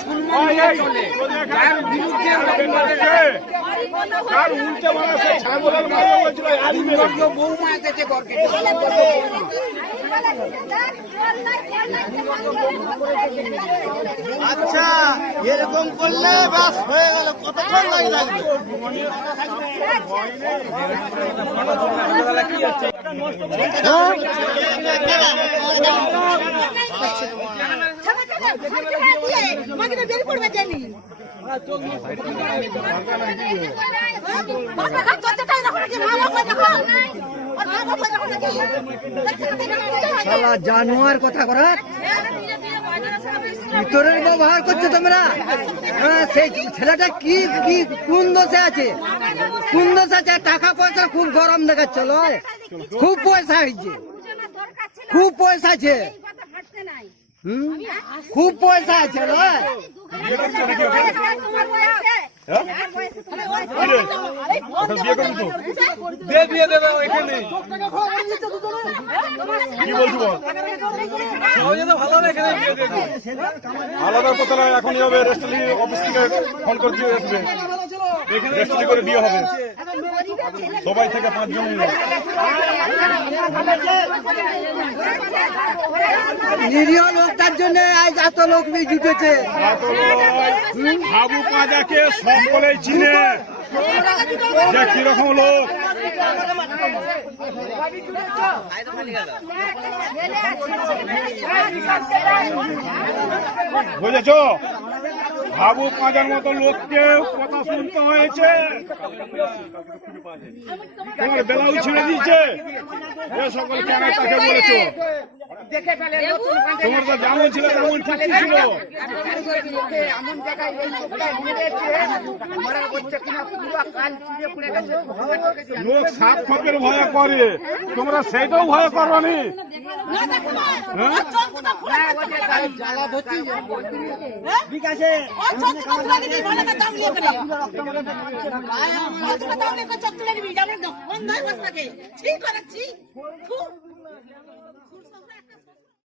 সম্মান দিয়ে চলে, যার বিরুদ্ধে বৌমা এসেছে ঘরকে। আচ্ছা, এরকম করলে বাস হয়ে গেল, কতক্ষণ লাগবে? জানোয়ার কথা করা ভিতরের ব্যবহার করছো তোমরা। সেই ছেলেটা কি কি কোন দোষে আছে, কোন দোষে আছে? টাকা পয়সা খুব গরম দেখাচ্ছ, লয় খুব পয়সা হয়েছে, খুব পয়সা আছে, খুব পয়সা আছে, লয় আলাদা কথা নয়, এখন হবে রেস্টলি অফিস থেকে ফোন করে দিয়ে আসবে, রেস্টলি করে বিয়ে হবে সবাই থেকে 5 জন মিলে। নিরীহ লোকটার জন্য আজ এত লোক জুটেছে। হাবু কাজাকে সকলেই চিনে যে কিরকম লোক। বুঝেছ, হাবু কাজার মতো লোককে কথা শুনতে হয়েছে, তোমার বেলাও ছেড়ে দিয়েছে। এ সকল কেন তাকে বলেছো? তোমার তো যেমন ছিল তেমন ঠিক ছিল। লোক সাপ খপের ভয় করে, তোমরা সেইটাও ভয় করবনি। ঠিক